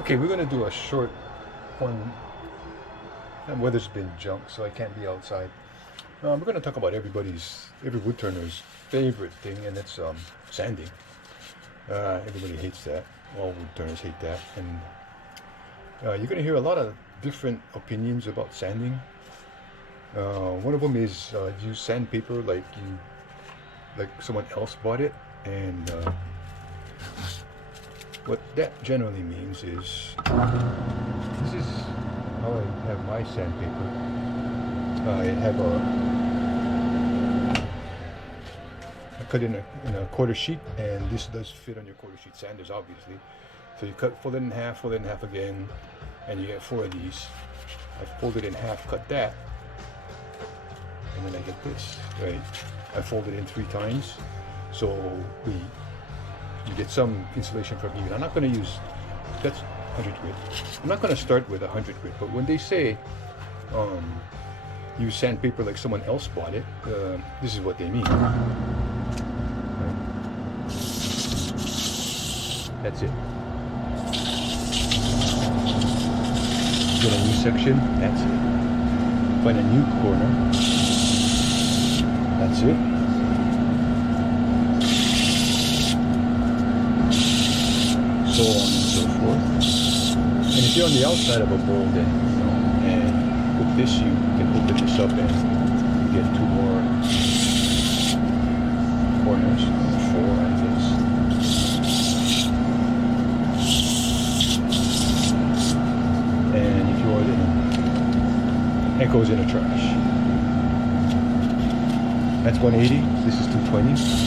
Okay, we're gonna do a short one. The weather's been junk, so I can't be outside. We're gonna talk about every woodturner's favorite thing, and it's sanding. Everybody hates that. All woodturners hate that, and you're gonna hear a lot of different opinions about sanding. One of them is use sandpaper like someone else bought it, and what that generally means is this is how I have my sandpaper. I cut in a quarter sheet, and this does fit on your quarter sheet sanders, obviously. So you fold it in half again, and you get 4 of these. I fold it in half, cut that, and then I get this, right? I fold it in 3 times, so you get some insulation from even. I'm not going to use, that's 100 grit. I'm not going to start with 100 grit, but when they say use sandpaper like someone else bought it, this is what they mean. Right? That's it. Get a new section, that's it. Find a new corner, that's it. So on and so forth. And if you're on the outside of a bowl, then and with this you can open this up and you get 2 more corners, 4 I guess. And if you are in, it goes in the trash. That's 180. This is 220.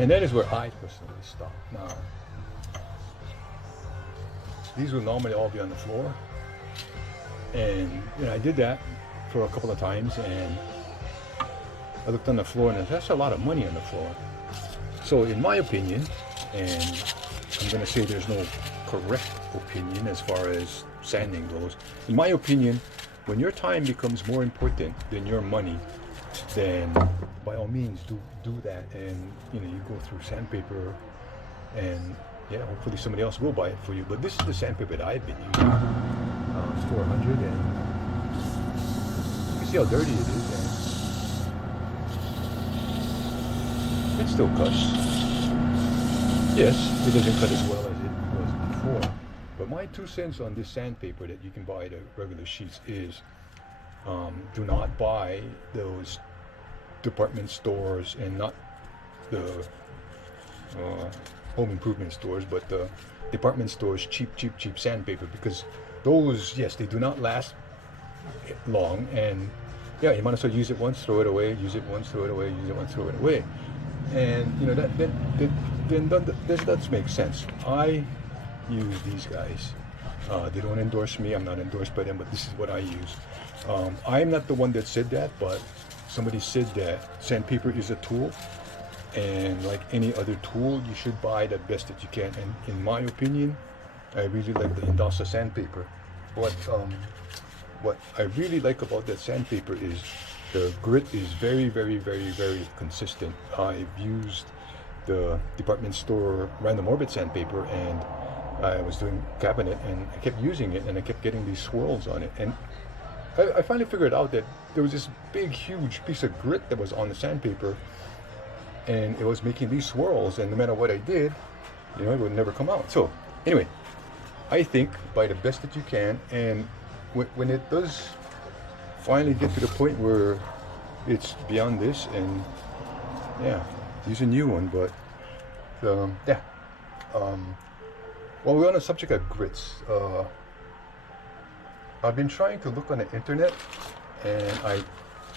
And that is where I personally stop. Now, these will normally all be on the floor, and I did that for a couple of times, and I looked on the floor, and that's a lot of money on the floor. So, in my opinion, and I'm going to say there's no correct opinion as far as sanding goes. In my opinion, when your time becomes more important than your money, then by all means do that, and you go through sandpaper, and yeah, hopefully somebody else will buy it for you. But this is the sandpaper that I've been using. 400, and you can see how dirty it is, and it still cuts. Yes, it doesn't cut as well as it was before, but my 2 cents on this sandpaper that you can buy at regular sheets is do not buy those department stores, and not the home improvement stores, but the department stores cheap sandpaper, because those, yes, they do not last long, and yeah, you might as well use it once, throw it away, use it once, throw it away, use it once, throw it away. And that does make sense. I use these guys. They don't endorse me, I'm not endorsed by them, but this is what I use. I'm not the one that said that, but somebody said that sandpaper is a tool, and like any other tool, you should buy the best that you can. And in my opinion, I really like the Indasa sandpaper. What I really like about that sandpaper is the grit is very consistent. I've used the department store Random Orbit sandpaper, and I was doing cabinet, and I kept using it, and I kept getting these swirls on it, and I finally figured out that there was this big huge piece of grit that was on the sandpaper, and it was making these swirls, and no matter what I did, it would never come out. So anyway, I think buy the best that you can, and when it does finally get to the point where it's beyond this, and yeah, use a new one. But yeah, while we're on the subject of grits, I've been trying to look on the internet, and I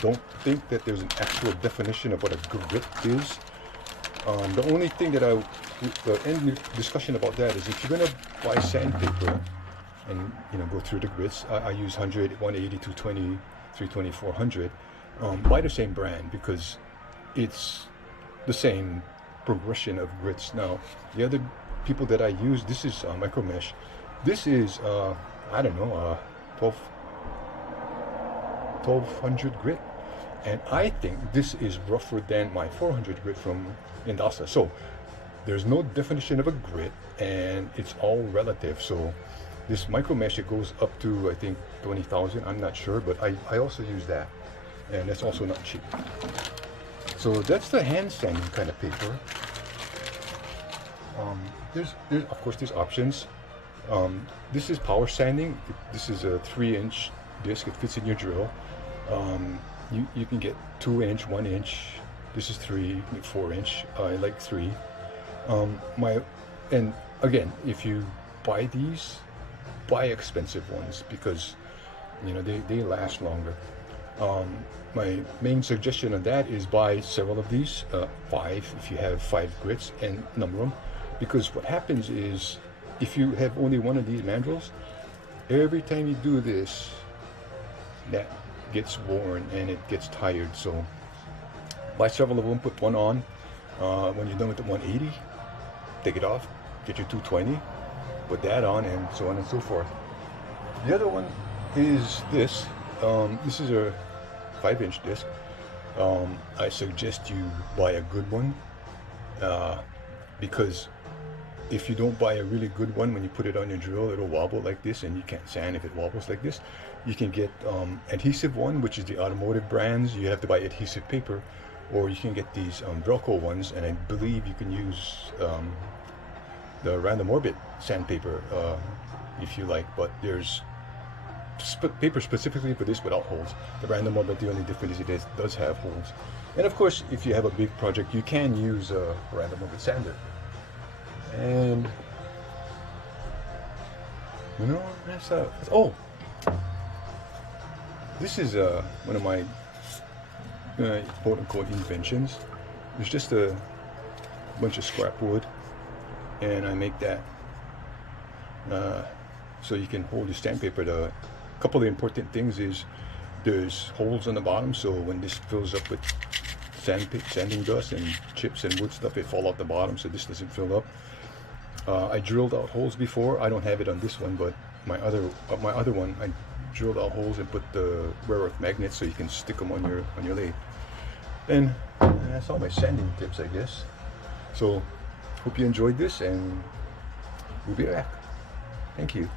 don't think that there's an actual definition of what a grit is. The only thing that the end discussion about that is if you're gonna buy sandpaper and go through the grits, I use 100, 180, 220, 320, 400. Buy the same brand because it's the same progression of grits. Now, the other people that I use, this is micro mesh. This is I don't know, 1200 grit, and I think this is rougher than my 400 grit from Indasa. So there's no definition of a grit, and it's all relative. So this micro mesh, it goes up to I think 20,000. I'm not sure, but I also use that, and that's also not cheap. So that's the hand sanding kind of paper. There's of course there's options. This is power sanding. This is a 3-inch disc. It fits in your drill. You can get 2-inch, 1-inch. This is 3, you can get 4-inch. I like 3. And again, if you buy these, buy expensive ones because they last longer. My main suggestion on that is buy several of these, 5 if you have 5 grits, and number them, because what happens is if you have only one of these mandrels, every time you do this, that gets worn and it gets tired. So buy several of them, put one on. When you're done with the 180, take it off, get your 220, put that on, and so on and so forth. The other one is this. This is a 5-inch disc. I suggest you buy a good one because if you don't buy a really good one, when you put it on your drill, it'll wobble like this, and you can't sand if it wobbles like this. You can get adhesive one, which is the automotive brands. You have to buy adhesive paper, or you can get these Velcro ones, and I believe you can use the random orbit sandpaper if you like, but there's paper specifically for this without holes. The random orbit, the only difference is it does have holes. And of course, if you have a big project, you can use a random orbit sander. And that's oh, this is one of my quote-unquote inventions. It's just a bunch of scrap wood, and I make that so you can hold your sandpaper. A couple of important things is there's holes on the bottom, so when this fills up with sanding dust and chips and wood stuff, it fall out the bottom, so this doesn't fill up. I drilled out holes before. I don't have it on this one, but my other one, I drilled out holes and put the rare earth magnets so you can stick them on your lathe. And that's all my sanding tips, I guess. So hope you enjoyed this, and we'll be back. Thank you.